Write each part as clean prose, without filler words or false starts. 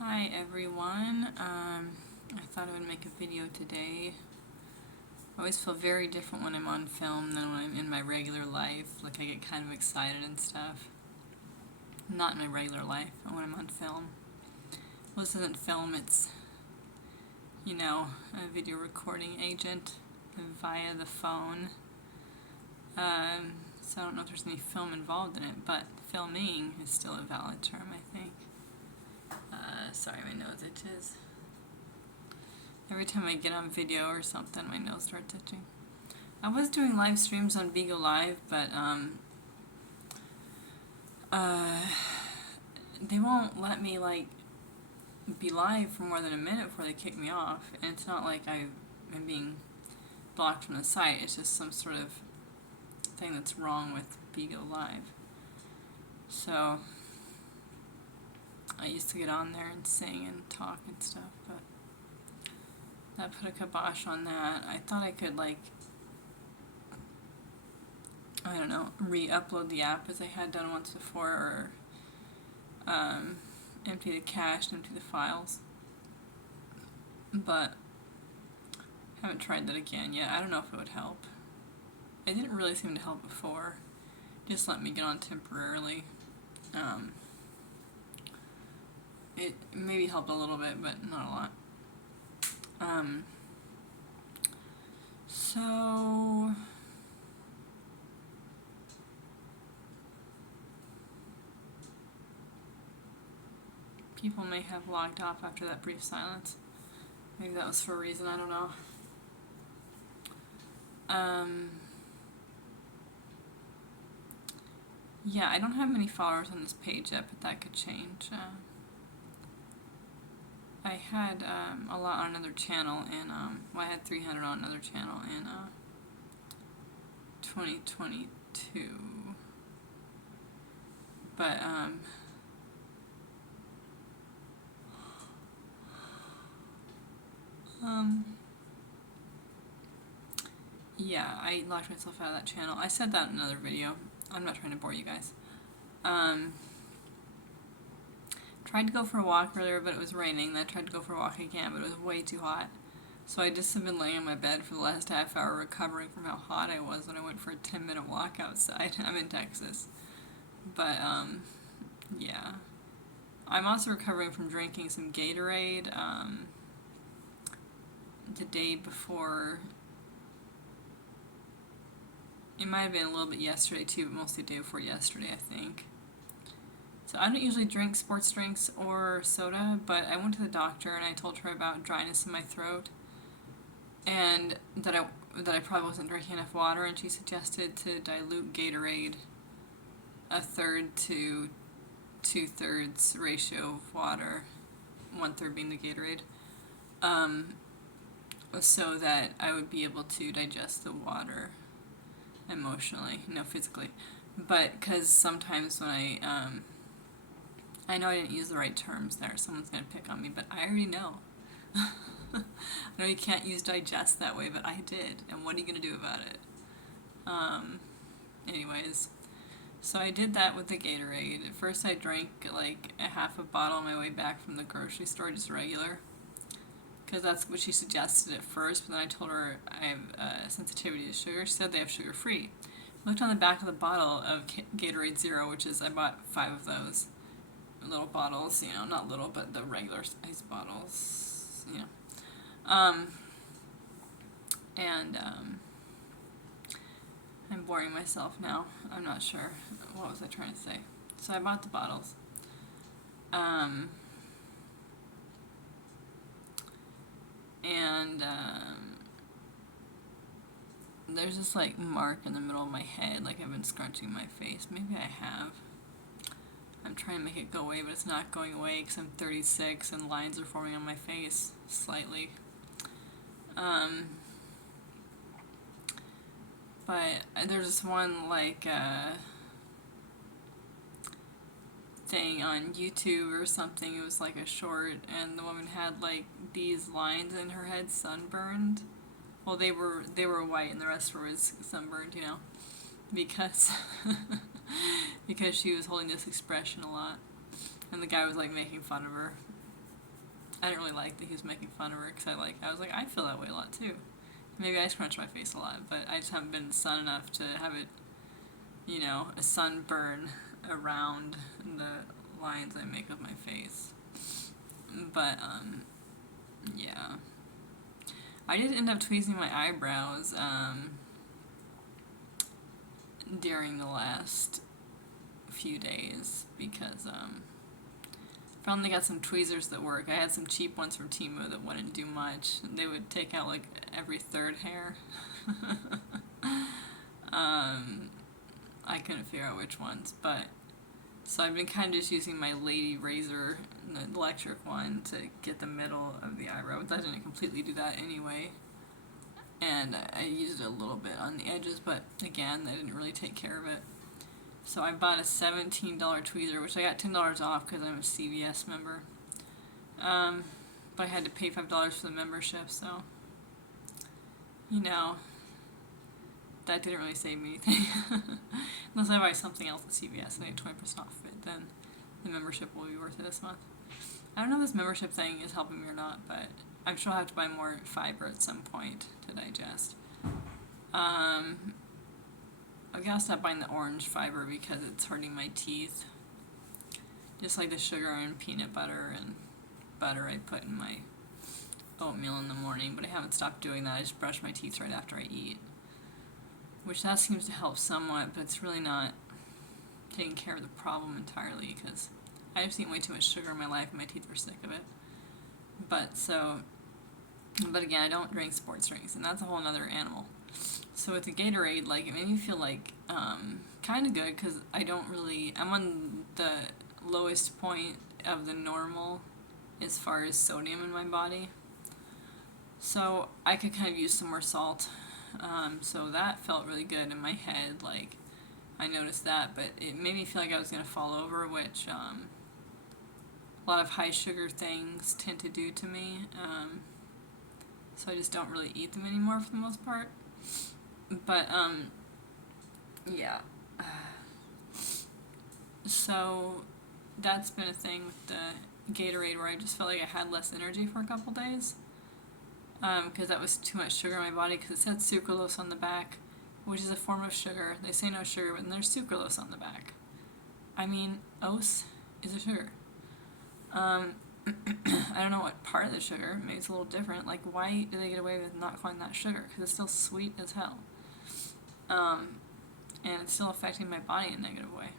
Hi everyone, I thought I would make a video today. I always feel very different when I'm on film than when I'm in my regular life. Like I get kind of excited and stuff. Not in my regular life, but when I'm on film. Well, this isn't film, it's, a video recording agent via the phone. So I don't know if there's any film involved in it, but filming is still a valid term, I think. Sorry, my nose itches. Every time I get on video or something, my nose starts itching. I was doing live streams on Bigo Live, but they won't let me be live for more than a minute before they kick me off. And it's not like I'm being blocked from the site. It's just some sort of thing that's wrong with Bigo Live. So I used to get on there and sing and talk and stuff, but that put a kibosh on that. I thought I could re-upload the app as I had done once before, or empty the cache, empty the files. But haven't tried that again yet. I don't know if it would help. It didn't really seem to help before. Just let me get on temporarily. It maybe helped a little bit, but not a lot. So people may have logged off after that brief silence. Maybe that was for a reason, I don't know. Yeah, I don't have many followers on this page yet, but that could change. I had a lot on another channel, and I had 300 on another channel in 2022. But yeah, I locked myself out of that channel. I said that in another video. I'm not trying to bore you guys. Tried to go for a walk earlier, but it was raining. Then I tried to go for a walk again, but it was way too hot. So I just have been laying in my bed for the last half hour recovering from how hot I was when I went for a 10-minute walk outside. I'm in Texas. But, yeah. I'm also recovering from drinking some Gatorade, the day before. It might have been a little bit yesterday too, but mostly the day before yesterday, I think. So I don't usually drink sports drinks or soda, but I went to the doctor and I told her about dryness in my throat and that I probably wasn't drinking enough water, and she suggested to dilute Gatorade 1/3 to 2/3 ratio of water, 1/3 being the Gatorade, so that I would be able to digest the water emotionally, no, physically. But because sometimes when I know I didn't use the right terms there, someone's going to pick on me, but I already know. I know you can't use digest that way, but I did, and what are you going to do about it? Anyways, so I did that with the Gatorade. At first I drank like a half a bottle on my way back from the grocery store, just regular, because that's what she suggested at first, but then I told her I have sensitivity to sugar. She said they have sugar-free. I looked on the back of the bottle of Gatorade Zero, which is, I bought 5 of those little bottles, not little, but the regular size bottles, I'm boring myself now. I'm not sure. What was I trying to say? So I bought the bottles. There's this mark in the middle of my head, like I've been scrunching my face. Maybe I have. I'm trying to make it go away, but it's not going away because I'm 36 and lines are forming on my face slightly. But there's this one thing on YouTube or something. It was like a short, and the woman had these lines in her head sunburned. Well, they were white and the rest was sunburned, because because she was holding this expression a lot, and the guy was making fun of her. I didn't really like that he was making fun of her because I was like, I feel that way a lot too. Maybe I scrunch my face a lot, but I just haven't been in the sun enough to have it, a sunburn around the lines I make of my face. But, yeah. I did end up tweezing my eyebrows, during the last few days because, finally got some tweezers that work. I had some cheap ones from Temu that wouldn't do much. They would take out like every third hair. I couldn't figure out which ones, but so I've been kind of just using my lady razor, the electric one, to get the middle of the eyebrow, but that didn't completely do that anyway. And I used it a little bit on the edges, but again, they didn't really take care of it. So I bought a $17 tweezer, which I got $10 off because I'm a CVS member. But I had to pay $5 for the membership, so, that didn't really save me anything. Unless I buy something else at CVS and I get 20% off of it, then the membership will be worth it this month. I don't know if this membership thing is helping me or not, but I'm sure I'll have to buy more fiber at some point to digest. I gotta stop buying the orange fiber because it's hurting my teeth. Just like the sugar and peanut butter and butter I put in my oatmeal in the morning, but I haven't stopped doing that. I just brush my teeth right after I eat. Which that seems to help somewhat, but it's really not taking care of the problem entirely because I just eat way too much sugar in my life and my teeth are sick of it. But again, I don't drink sports drinks, and that's a whole other animal. So with the Gatorade, it made me feel kind of good because I'm on the lowest point of the normal as far as sodium in my body. So I could kind of use some more salt. So that felt really good in my head, I noticed that, but it made me feel like I was going to fall over, which a lot of high sugar things tend to do to me. So I just don't really eat them anymore for the most part. But, yeah. So that's been a thing with the Gatorade where I just felt like I had less energy for a couple days. Because that was too much sugar in my body, because it said sucralose on the back, which is a form of sugar. They say no sugar, but then there's sucralose on the back. I mean, ose is a sugar. I don't know what part of the sugar, maybe it's a little different. Why do they get away with not calling that sugar? Because it's still sweet as hell. And it's still affecting my body in a negative way.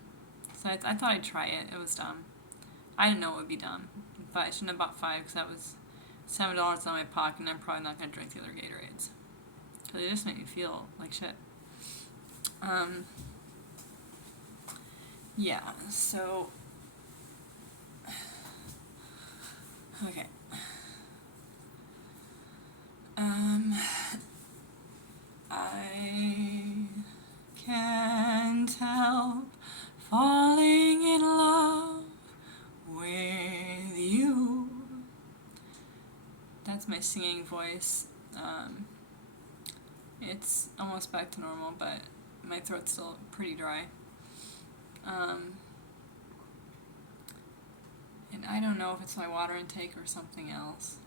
So I thought I'd try it. It was dumb. I didn't know it would be dumb, but I shouldn't have bought 5 because that was $7 out of my pocket, and I'm probably not going to drink the other Gatorades. Because they just make me feel like shit. Yeah, so... Okay. I can't help falling in love with you. That's my singing voice. It's almost back to normal, but my throat's still pretty dry. And I don't know if it's my water intake or something else.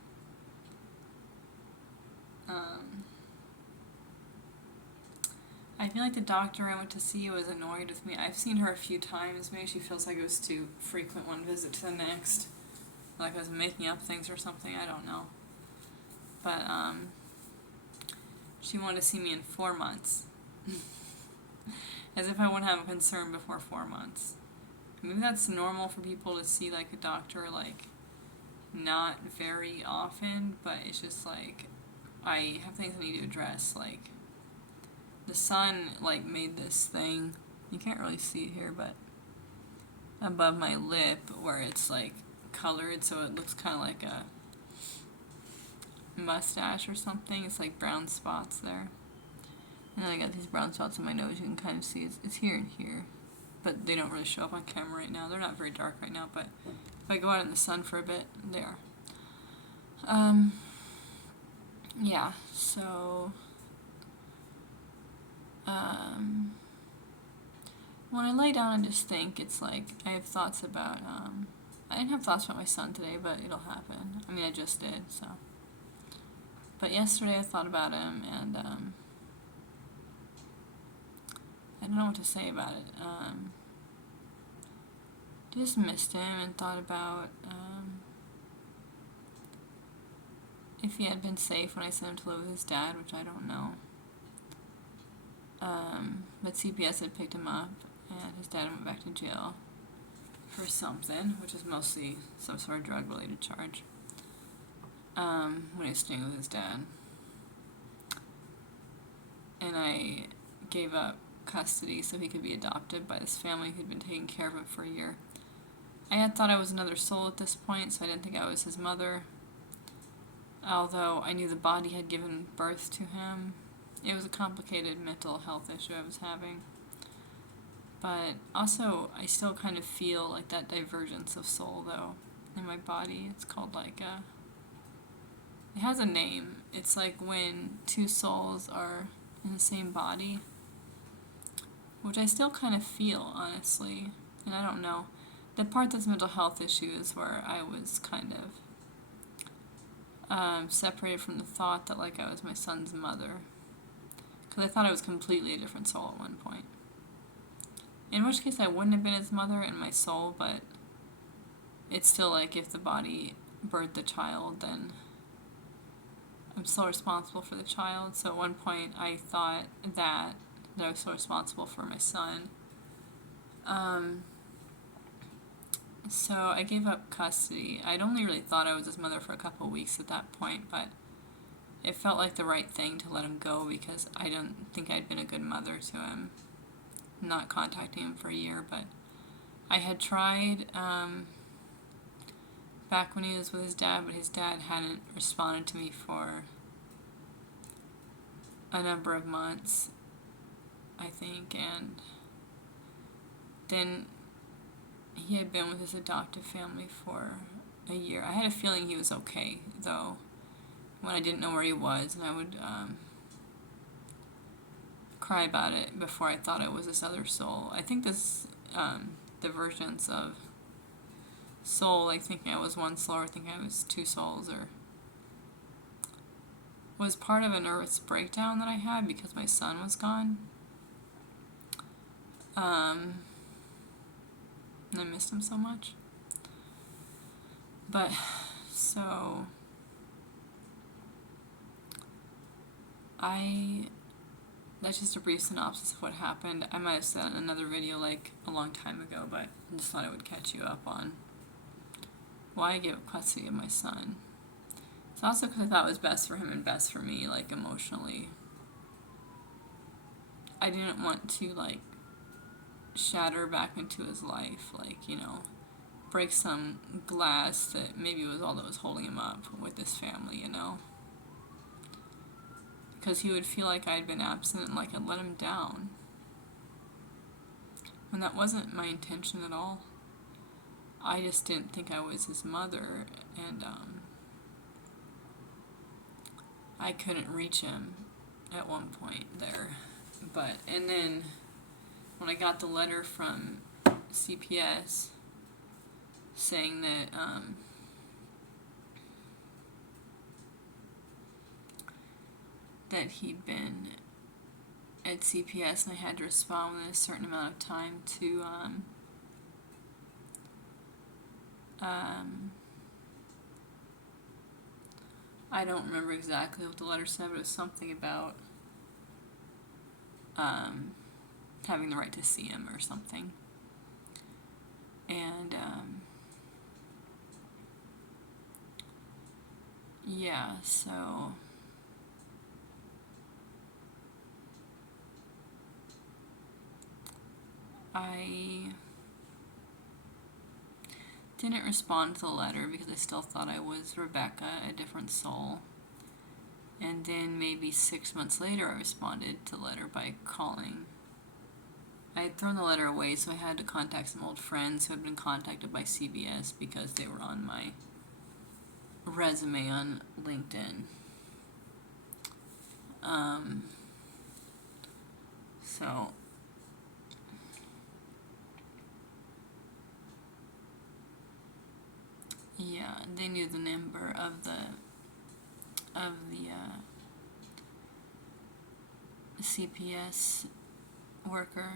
I feel like the doctor I went to see was annoyed with me. I've seen her a few times. Maybe she feels like it was too frequent one visit to the next. Like I was making up things or something, I don't know. But, she wanted to see me in 4 months. As if I wouldn't have a concern before 4 months. Maybe that's normal for people to see, a doctor, not very often, but it's just, I have things I need to address, the sun, made this thing, you can't really see it here, but above my lip, where it's, colored, so it looks kind of like a mustache or something. It's brown spots there. And then I got these brown spots on my nose. You can kind of see it's here and here, but they don't really show up on camera right now. They're not very dark right now, but if I go out in the sun for a bit, they are. Yeah, so when I lay down and just think, it's I have thoughts about, I didn't have thoughts about my son today, but it'll happen. I mean, I just did, so. But yesterday I thought about him, and I don't know what to say about it. Just missed him and thought about if he had been safe when I sent him to live with his dad, which I don't know. But CPS had picked him up, and his dad went back to jail for something, which is mostly some sort of drug-related charge, when he was staying with his dad. And I gave up custody so he could be adopted by this family who'd been taking care of him for a year. I had thought I was another soul at this point, so I didn't think I was his mother, although I knew the body had given birth to him. It was a complicated mental health issue I was having. But also, I still kind of feel like that divergence of soul, though, in my body. It's called it has a name. It's like when two souls are in the same body, which I still kind of feel, honestly. And I don't know. The part that's mental health issue is where I was kind of separated from the thought that, like, I was my son's mother. Because I thought I was completely a different soul at one point. In which case I wouldn't have been his mother in my soul, but it's still like if the body birthed the child, then I'm still responsible for the child. So at one point I thought that I was still responsible for my son. So I gave up custody. I'd only really thought I was his mother for a couple of weeks at that point, but it felt like the right thing to let him go because I don't think I'd been a good mother to him, not contacting him for a year. But I had tried back when he was with his dad, but his dad hadn't responded to me for a number of months, I think, and then he had been with his adoptive family for a year. I had a feeling he was okay, though, when I didn't know where he was, and I would cry about it before I thought it was this other soul. I think this divergence of soul, like thinking I was one soul or thinking I was two souls, or was part of a nervous breakdown that I had because my son was gone. And I missed him so much. But, so, that's just a brief synopsis of what happened. I might have said in another video like a long time ago, but I just thought I would catch you up on why I gave up custody of my son. It's also because I thought it was best for him and best for me, like, emotionally. I didn't want to, like, shatter back into his life, like, you know, break some glass that maybe was all that was holding him up with this family, you know. Because he would feel like I had been absent and like I'd let him down. When that wasn't my intention at all. I just didn't think I was his mother, and I couldn't reach him at one point there. But, and then when I got the letter from CPS saying that that he'd been at CPS and I had to respond within a certain amount of time to I don't remember exactly what the letter said, but it was something about having the right to see him or something. And yeah, so I didn't respond to the letter because I still thought I was Rebecca, a different soul. And then maybe 6 months later I responded to the letter by calling. I had thrown the letter away, so I had to contact some old friends who had been contacted by CBS because they were on my resume on LinkedIn. So they knew the number of the CPS worker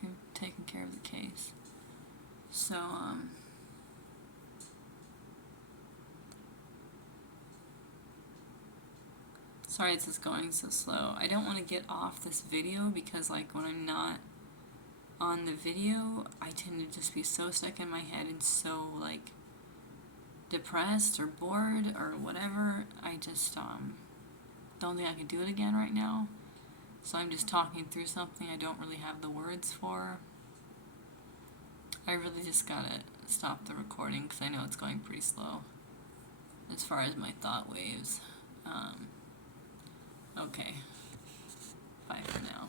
who taken care of the case. So sorry this is going so slow. I don't want to get off this video because like when I'm not on the video, I tend to just be so stuck in my head and so like depressed or bored or whatever. I just don't think I can do it again right now. So I'm just talking through something I don't really have the words for. I really just gotta stop the recording because I know it's going pretty slow as far as my thought waves. Okay, bye for now.